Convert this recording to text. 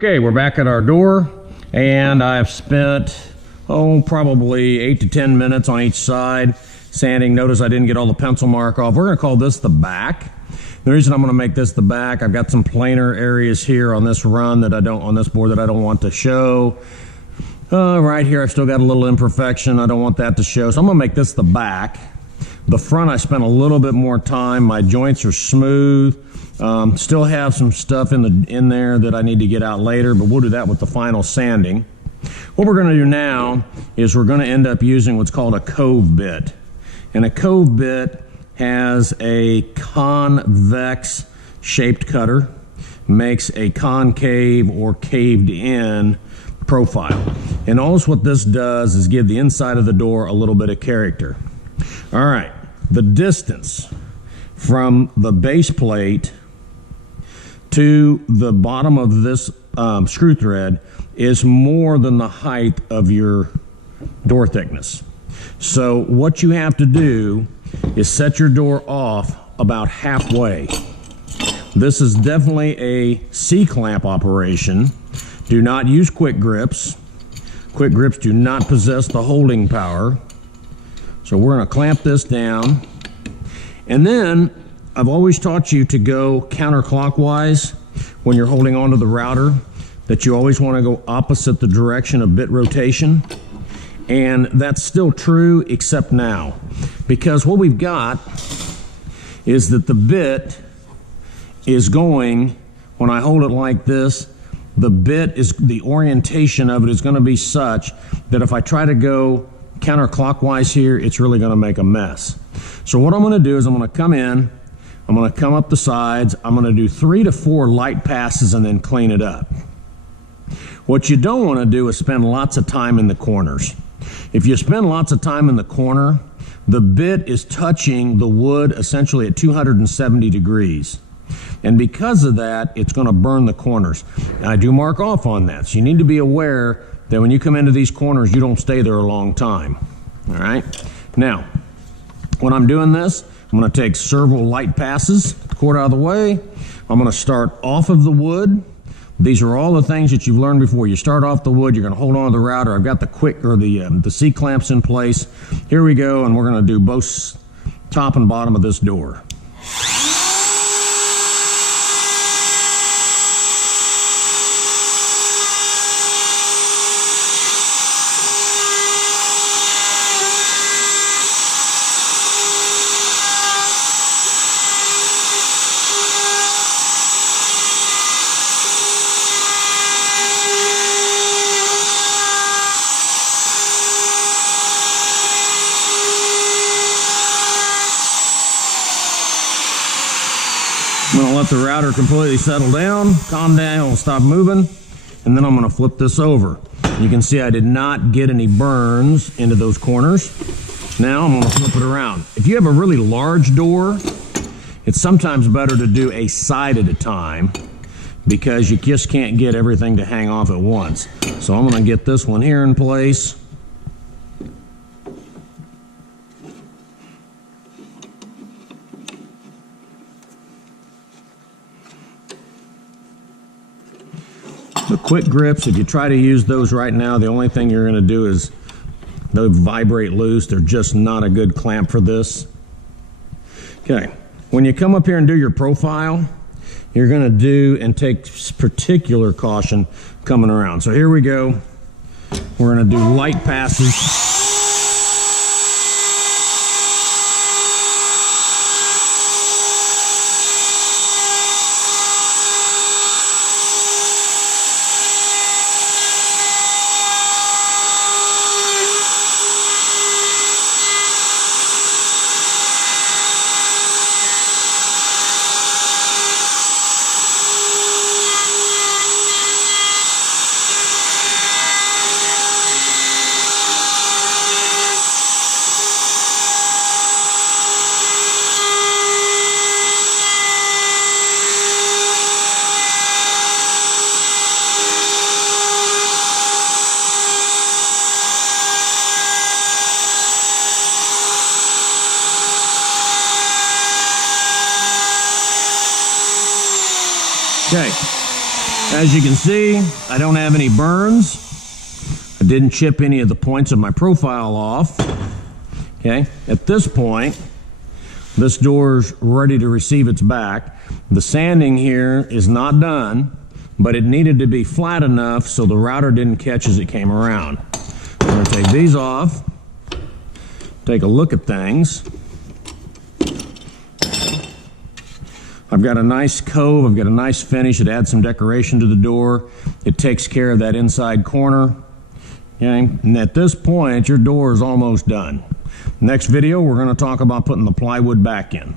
Okay, we're back at our door, and I've spent, probably 8 to 10 minutes on each side sanding. Notice I didn't get all the pencil mark off. We're going to call this the back. The reason I'm going to make this the back, I've got some planar areas here on this run that on this board that I don't want to show. Right here, I've still got a little imperfection. I don't want that to show, so I'm going to make this the back. The front, I spent a little bit more time. My joints are smooth. Still have some stuff in there that I need to get out later, but we'll do that with the final sanding. What we're going to do now is we're going to end up using what's called a cove bit. And a cove bit has a convex shaped cutter, makes a concave or caved in profile. And also what this does is give the inside of the door a little bit of character. All right, the distance from the base plate to the bottom of this screw thread is more than the height of your door thickness. So what you have to do is set your door off about halfway. This is definitely a C-clamp operation. Do not use quick grips. Quick grips do not possess the holding power. So we're going to clamp this down. And then I've always taught you to go counterclockwise when you're holding onto the router, that you always want to go opposite the direction of bit rotation. And that's still true except now, because what we've got is that the bit is going, when I hold it like this, the orientation of it is going to be such that if I try to go counterclockwise here, it's really going to make a mess. So what I'm going to do is I'm going to come in, I'm going to come up the sides, I'm going to do 3 to 4 light passes and then clean it up. What you don't want to do is spend lots of time in the corners. If you spend lots of time in the corner, the bit is touching the wood essentially at 270 degrees. And because of that, it's going to burn the corners. And I do mark off on that. So you need to be aware that when you come into these corners, you don't stay there a long time. All right? Now, when I'm doing this, I'm going to take several light passes, cord out of the way. I'm going to start off of the wood. These are all the things that you've learned before. You start off the wood, you're going to hold on to the router. I've got the C-clamps in place. Here we go, and we're going to do both top and bottom of this door. I'm going to let the router completely settle down, calm down, it'll stop moving, and then I'm going to flip this over. You can see I did not get any burns into those corners. Now I'm going to flip it around. If you have a really large door, it's sometimes better to do a side at a time because you just can't get everything to hang off at once. So I'm going to get this one here in place. The quick grips, if you try to use those right now, the only thing you're going to do is they'll vibrate loose. They're just not a good clamp for this. Okay, when you come up here and do your profile, you're going to do and take particular caution coming around. So here we go. We're going to do light passes. Okay, As you can see, I don't have any burns. I didn't chip any of the points of my profile off. Okay, at this point, this door's ready to receive its back. The sanding here is not done, but it needed to be flat enough so the router didn't catch as it came around. I'm going to take these off, take a look at things. I've got a nice cove, I've got a nice finish. It adds some decoration to the door. It takes care of that inside corner. Okay? And at this point, your door is almost done. Next video, we're going to talk about putting the plywood back in.